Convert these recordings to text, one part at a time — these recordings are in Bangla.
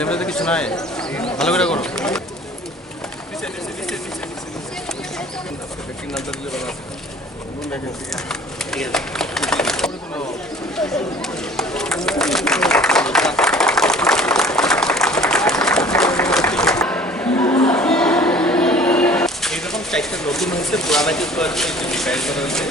এমনিতে কিছু নাই, ভালো করে করো। এইরকম চারটা নতুন হয়েছে, পুরানা কিন্তু রিপেয়ার করা হয়েছে।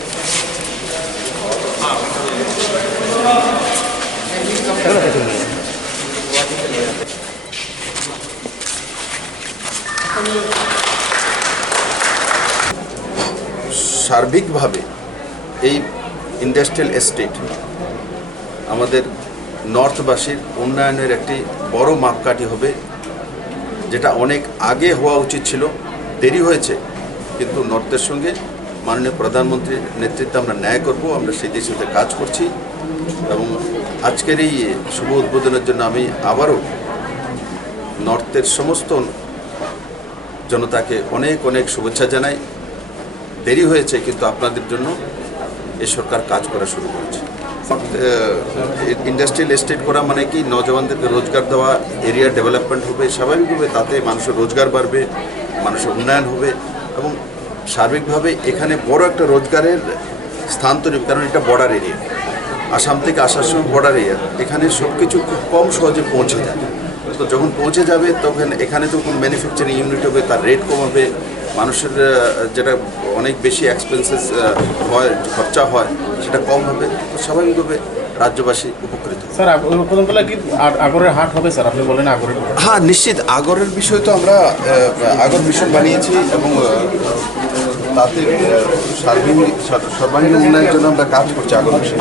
সার্বিকভাবে এই ইন্ডাস্ট্রিয়াল এস্টেট আমাদের নর্থবাসীর উন্নয়নের একটি বড় মাপকাঠি হবে, যেটা অনেক আগে হওয়া উচিত ছিল, দেরি হয়েছে, কিন্তু নর্থের সঙ্গে মাননীয় প্রধানমন্ত্রীর নেতৃত্বে আমরা ন্যায় করব, আমরা সেই দিশাতে কাজ করছি। এবং আজকের এই শুভ উদ্বোধনের জন্য আমি আবারও নর্থের সমস্ত জনতাকে অনেক অনেক শুভেচ্ছা জানাই। দেরি হয়েছে, কিন্তু আপনাদের জন্য এই সরকার কাজ করা শুরু করেছে। ইন্ডাস্ট্রিয়াল এস্টেট করা মানে কি, নজওয়ানদেরকে রোজগার দেওয়া, এরিয়া ডেভেলপমেন্ট হবে, স্বাভাবিকভাবে তাতে মানুষের রোজগার বাড়বে, মানুষের উন্নয়ন হবে এবং সার্বিকভাবে এখানে বড় একটা রোজগারের স্থান তৈরি, কারণ এটা বর্ডার এরিয়া, আসাম থেকে আসার সময় বর্ডার এরিয়া, এখানে সব কিছু খুব কম সহজে পৌঁছে যায়। তো যখন পৌঁছে যাবে তখন এখানে যখন ম্যানুফ্যাকচারিং ইউনিট হবে, তার রেট কম হবে, মানুষের যেটা অনেক বেশি এক্সপেন্সেস হয়, খরচা হয়, সেটা কম হবে, তো স্বাভাবিকভাবে রাজ্যবাসী উপকৃত। স্যার প্রথমবেলা কি আগরের হাট হবে স্যার? আপনি বলেন আগরের। হ্যাঁ, নিশ্চিত আগরের বিষয় তো আমরা আগর মিশন বানিয়েছি এবং তাতে সর্বাঙ্গীন উন্নয়নের জন্য আমরা কাজ করছি আগর মিশন।